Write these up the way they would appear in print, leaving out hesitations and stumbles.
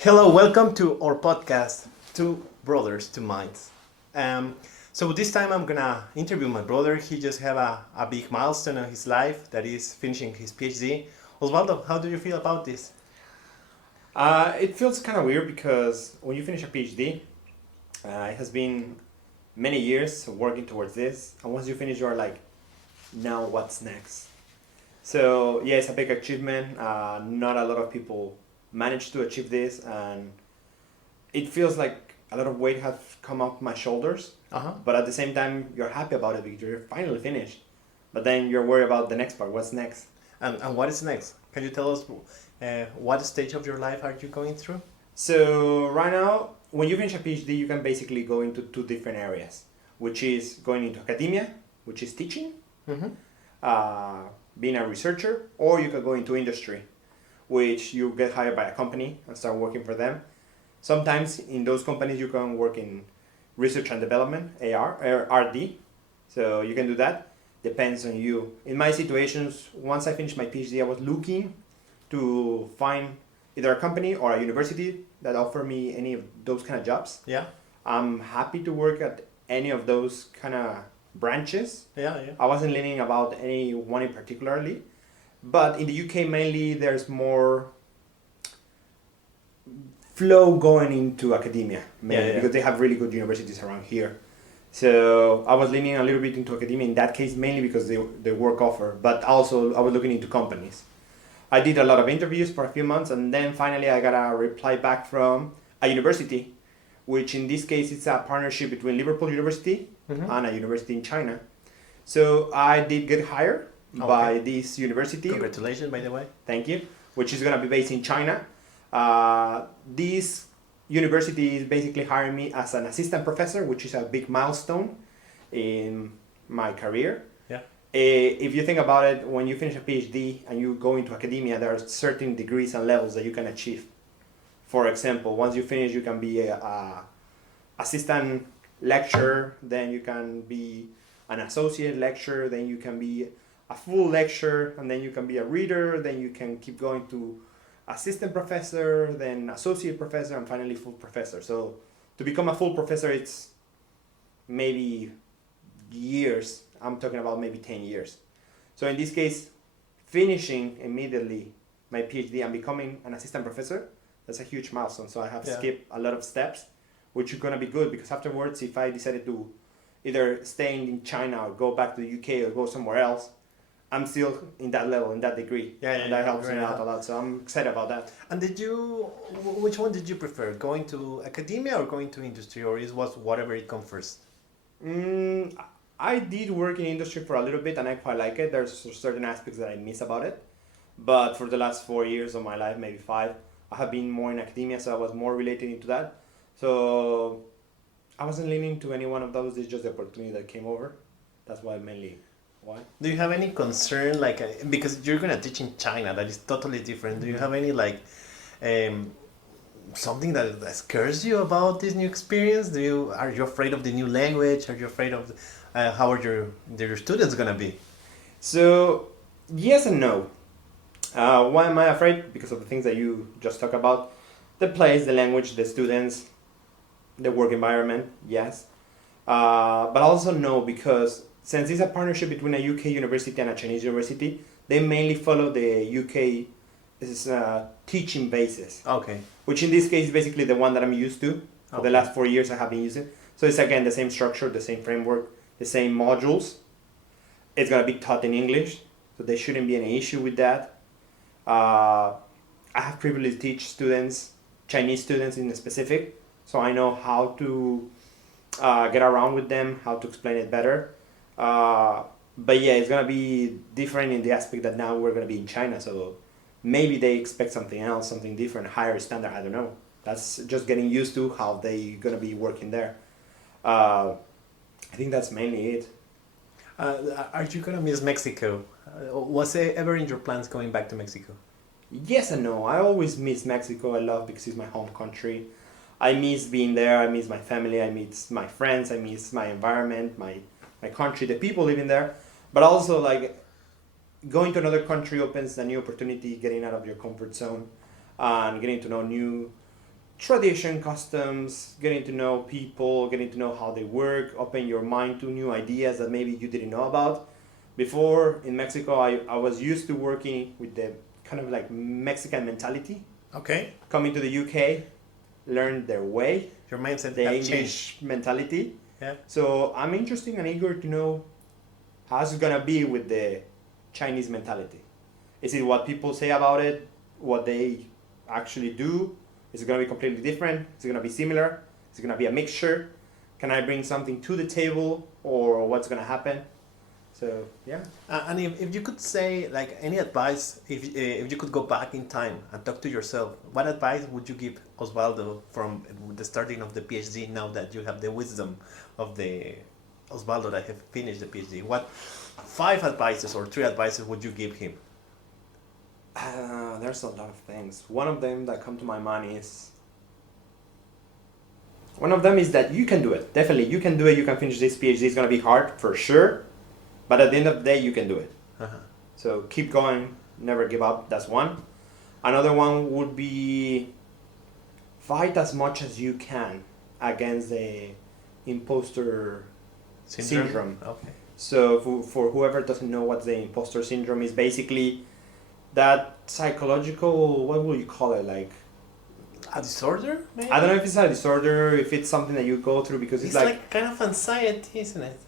Hello, welcome to our podcast, Two Brothers, Two Minds. So this time I'm gonna interview my brother. He just have a big milestone in his life that is finishing his PhD. Osvaldo, how do you feel about this? It feels kind of weird because when you finish a PhD, it has been many years working towards this, and once you finish, you're like, now what's next? So yeah, it's a big achievement. Not a lot of people manage to achieve this, and it feels like a lot of weight has come off my shoulders. Uh-huh. But at the same time, you're happy about it because you're finally finished. But then you're worried about the next part. What's next? And what is next? Can you tell us what stage of your life are you going through? So right now, when you finish a PhD, you can basically go into two different areas, which is going into academia, which is teaching, Mm-hmm. uh, being a researcher, or you can go into industry, which you get hired by a company and start working for them. Sometimes in those companies you can work in research and development, AR or RD. So you can do that. Depends on you. In my situations, once I finished my PhD, I was looking to find either a company or a university that offer me any of those kind of jobs. Yeah, I'm happy to work at any of those kind of branches. yeah. I wasn't leaning about any one in particularly, but in the UK mainly there's more flow going into academia mainly Yeah. because they have really good universities around here. So I was leaning a little bit into academia in that case mainly because they work offer, but also I was looking into companies. I did a lot of interviews for a few months and then finally I got a reply back from a university, which in this case it's a partnership between Liverpool University Mm-hmm. and a university in China. So I did get hired by this university. Congratulations, by the way. Thank you. Which is gonna be based in China. This university is basically hiring me as an assistant professor, which is a big milestone in my career. Yeah. If you think about it, when you finish a PhD and you go into academia, there are certain degrees and levels that you can achieve. For example, once you finish, you can be a assistant lecturer, then you can be an associate lecturer, then you can be a full lecturer, and then you can be a reader, then you can keep going to assistant professor, then associate professor, and finally full professor. So to become a full professor, it's maybe years. I'm talking about maybe 10 years. So in this case, finishing immediately my PhD and becoming an assistant professor, that's a huge milestone. So I have skipped a lot of steps, which is going to be good because afterwards, if I decided to either stay in China or go back to the UK or go somewhere else, I'm still in that level, in that degree. And that helps me out a lot. So I'm excited about that. And which one did you prefer? Going to academia or going to industry, or was whatever it comes first? I did work in industry for a little bit and I quite like it. There's certain aspects that I miss about it. But for the last 4 years of my life, maybe 5, I have been more in academia, so I was more related into that. So I wasn't leaning to any one of those. It's just the opportunity that came over. That's why mainly. Why? Do you have any concern, like, because you're gonna teach in China, that is totally different. Do you have any um, something that scares you about this new experience? Are you afraid of the new language? Are you afraid of how are your students gonna be? So yes and no. Why am I afraid? Because of the things that you just talked about. The place, the language, the students, the work environment, yes. But also no, because since it's a partnership between a UK university and a Chinese university, they mainly follow the UK teaching basis. Okay. Which in this case is basically the one that I'm used to. For the last 4 years I have been using. So it's again the same structure, the same framework, the same modules. It's going to be taught in English, so there shouldn't be any issue with that. I have privilege to teach students, Chinese students in specific, so I know how to get around with them, how to explain it better. But yeah, it's going to be different in the aspect that now we're going to be in China, so maybe they expect something else, something different, higher standard, I don't know. That's just getting used to how they going to be working there. I think that's mainly it. Are you gonna miss Mexico? Was it ever in your plans going back to Mexico? Yes and no. I always miss Mexico. I love because it's my home country. I miss being there. I miss my family. I miss my friends. I miss my environment, my country, the people living there. But also, like, going to another country opens a new opportunity, getting out of your comfort zone and getting to know new tradition, customs, getting to know people, getting to know how they work, open your mind to new ideas that maybe you didn't know about. Before in Mexico, I was used to working with the kind of like Mexican mentality. Okay. Coming to the UK, learn their way, Your mindset the have English changed. mentality. Yeah. So I'm interested and eager to know how's it gonna be with the Chinese mentality. Is it what people say about it? What they actually do? Is it gonna be completely different? Is it gonna be similar? Is it gonna be a mixture? Can I bring something to the table, or what's gonna happen? So yeah. And if you could say like any advice, if you could go back in time and talk to yourself, what advice would you give Osvaldo from the starting of the PhD now that you have the wisdom of the Osvaldo that have finished the PhD? What 5 advices or 3 advices would you give him? There's a lot of things. One of them that come to my mind is that you can do it. Definitely, you can do it. You can finish this PhD. It's gonna be hard for sure, but at the end of the day, you can do it. Uh-huh. So keep going. Never give up. That's one. Another one would be fight as much as you can against the imposter syndrome. Okay. So for whoever doesn't know what the imposter syndrome is, basically that psychological, what would you call it, like A disorder, maybe? I don't know if it's a disorder, if it's something that you go through, because It's it's like kind of anxiety, isn't it?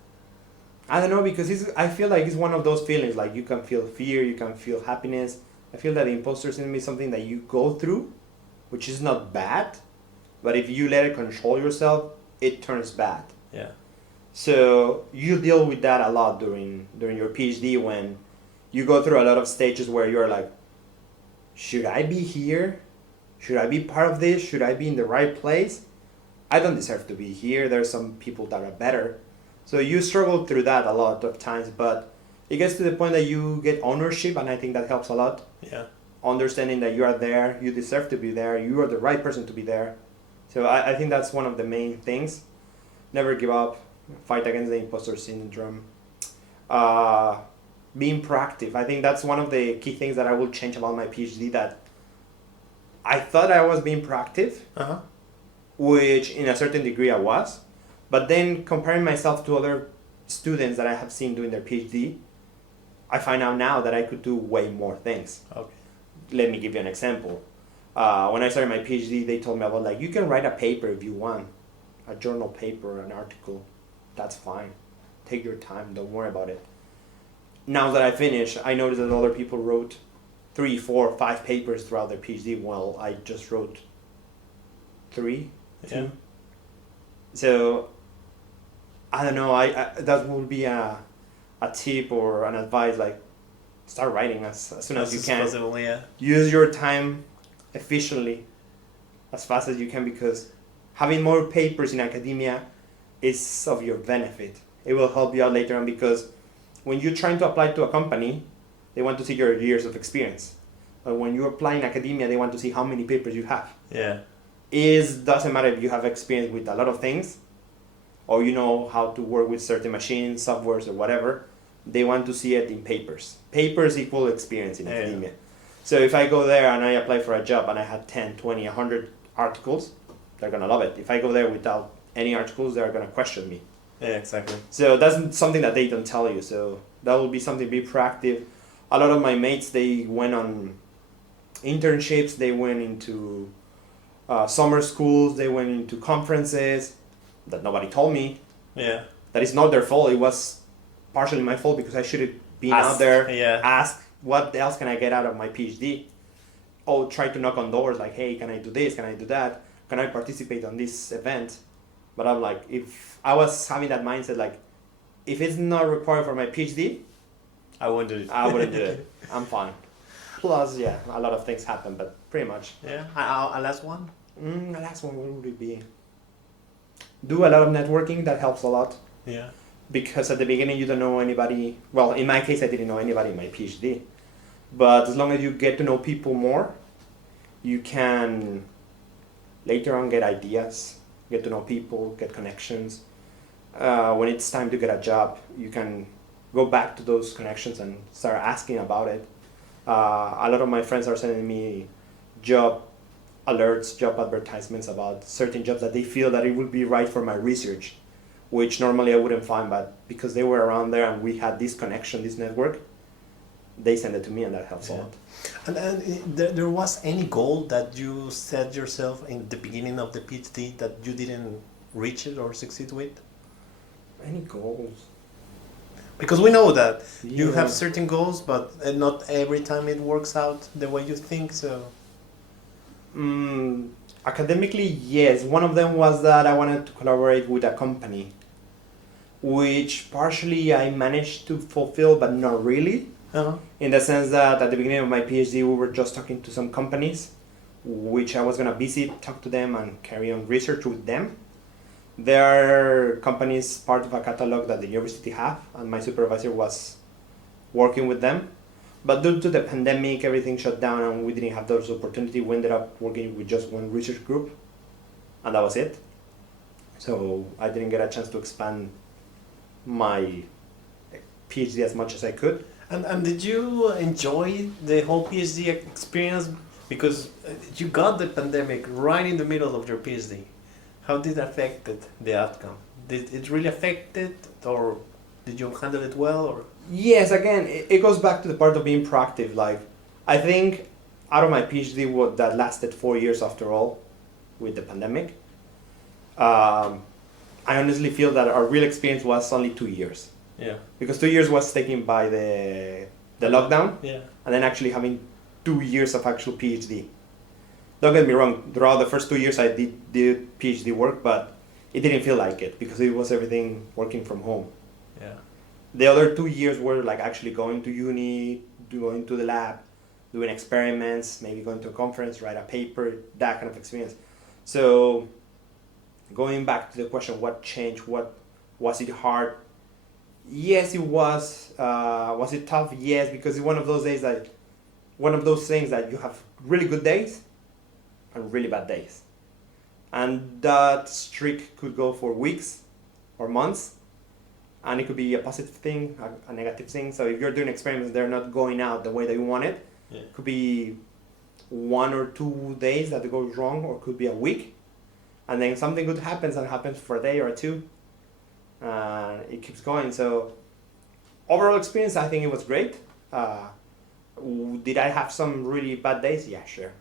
I don't know, because I feel like it's one of those feelings, like you can feel fear, you can feel happiness. I feel that the imposter syndrome is something that you go through, which is not bad, but if you let it control yourself, it turns bad. Yeah. So you deal with that a lot during your PhD, when you go through a lot of stages where you're like, should I be here? Should I be part of this? Should I be in the right place? I don't deserve to be here. There's some people that are better. So you struggle through that a lot of times, but it gets to the point that you get ownership, and I think that helps a lot. Yeah. Understanding that you are there, you deserve to be there, you are the right person to be there. So I think that's one of the main things. Never give up, fight against the imposter syndrome. Being proactive. I think that's one of the key things that I will change about my PhD, that I thought I was being proactive, Uh-huh. which in a certain degree I was. But then comparing myself to other students that I have seen doing their PhD, I find out now that I could do way more things. Okay. Let me give you an example. When I started my PhD, they told me about, like, you can write a paper if you want, a journal paper, an article. That's fine. Take your time. Don't worry about it. Now that I finished, I noticed that other people wrote 3, 4, 5 papers throughout their PhD. Well, I just wrote 3, 2. Yeah. So I don't know. I that would be a tip or an advice, like, start writing as soon as you can. Possible, yeah. Use your time efficiently as fast as you can, because having more papers in academia is of your benefit. It will help you out later on, because when you're trying to apply to a company, they want to see your years of experience. But when you apply in academia, they want to see how many papers you have. Yeah. It doesn't matter if you have experience with a lot of things, or you know how to work with certain machines, softwares, or whatever. They want to see it in papers. Papers equal experience in academia. So if I go there and I apply for a job and I had 10, 20, 100 articles, they're going to love it. If I go there without any articles, they're going to question me. Yeah, exactly. So that's something that they don't tell you. So that will be something, be proactive. A lot of my mates, they went on internships, they went into summer schools, they went into conferences that nobody told me. Yeah. That is not their fault. It was partially my fault, because I should have been out there, ask what else can I get out of my PhD. Or try to knock on doors like, hey, can I do this? Can I do that? Can I participate on this event? But I'm like, if I was having that mindset, like, if it's not required for my PhD, I won't do it. I wouldn't do it. I'm fine. Plus, yeah, a lot of things happen, but pretty much. Yeah. A last one? The last one, what would it be? Do a lot of networking. That helps a lot. Yeah. Because at the beginning you don't know anybody. Well, in my case, I didn't know anybody in my PhD. But as long as you get to know people more, you can later on get ideas, get to know people, get connections. When it's time to get a job, you can go back to those connections and start asking about it. A lot of my friends are sending me job alerts, job advertisements about certain jobs that they feel that it would be right for my research, which normally I wouldn't find, but because they were around there and we had this connection, this network, they send it to me, and that helps a lot. And there was any goal that you set yourself in the beginning of the PhD that you didn't reach it or succeed with? Any goals? Because we know that you Yeah. have certain goals, but not every time it works out the way you think. So Academically, yes. One of them was that I wanted to collaborate with a company, which partially I managed to fulfill, but not really. In the sense that at the beginning of my PhD, we were just talking to some companies, which I was going to visit, talk to them, and carry on research with them. There are companies part of a catalog that the university have, and my supervisor was working with them. But due to the pandemic, everything shut down, and we didn't have those opportunities. We ended up working with just one research group, and that was it. So I didn't get a chance to expand my PhD as much as I could. And did you enjoy the whole PhD experience? Because you got the pandemic right in the middle of your PhD. How did it affect the outcome? Did it really affect it, or did you handle it well? Or Yes, again, it goes back to the part of being proactive. Like, I think out of my PhD, that lasted 4 years after all, with the pandemic, I honestly feel that our real experience was only 2 years. yeah, Because 2 years was taken by the lockdown, yeah, and then actually having 2 years of actual PhD. Don't get me wrong, throughout the first 2 years I did PhD work, but it didn't feel like it because it was everything working from home. yeah. The other 2 years were like actually going to uni, going to the lab, doing experiments, maybe going to a conference, write a paper, that kind of experience. So going back to the question, what changed? What was it hard? Yes, it was. Was it tough? Yes, because it's one of those things that you have really good days and really bad days, and that streak could go for weeks or months, and it could be a positive thing, a negative thing. So if you're doing experiments, they're not going out the way that you want it. Yeah. It could be 1 or 2 days that it goes wrong, or it could be a week, and then something good happens and happens for a day or two. It keeps going. So overall experience, I think it was great. Did I have some really bad days? Yeah, sure.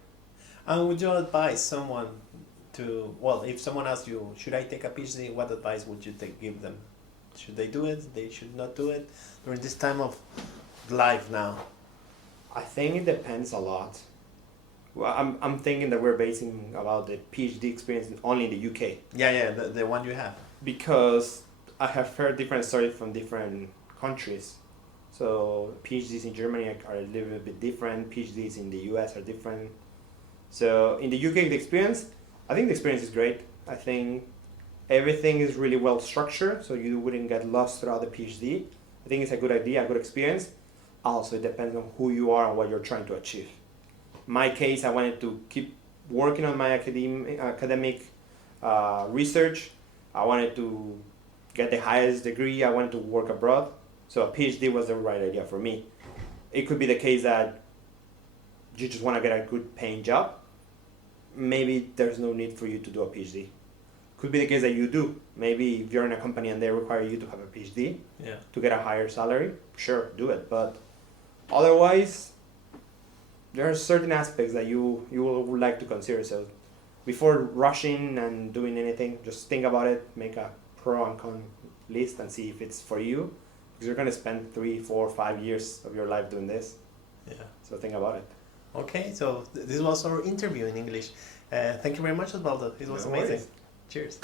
And would you advise someone to, well, if someone asks you, should I take a PhD, what advice would you give them? Should they do it? They should not do it during this time of life now? I think it depends a lot. Well, I'm thinking that we're basing about the PhD experience only in the UK, Yeah, the one you have. because I have heard different stories from different countries. So PhDs in Germany are a little bit different. PhDs in the US are different. So in the UK, I think the experience is great. I think everything is really well structured, so you wouldn't get lost throughout the PhD. I think it's a good idea, a good experience. Also, it depends on who you are and what you're trying to achieve. In my case, I wanted to keep working on my academic research. I wanted to get the highest degree. I wanted to work abroad. So a PhD was the right idea for me. It could be the case that you just want to get a good paying job. Maybe there's no need for you to do a PhD. Could be the case that you do. Maybe if you're in a company and they require you to have a PhD to get a higher salary, sure, do it. But otherwise, there are certain aspects that you would like to consider. So before rushing and doing anything, just think about it, make a pro and con list and see if it's for you. Because you're going to spend 3, 4, 5 years of your life doing this. Yeah. So think about it. Okay, so this was our interview in English. Thank you very much, Osvaldo. It was No amazing. worries. Cheers.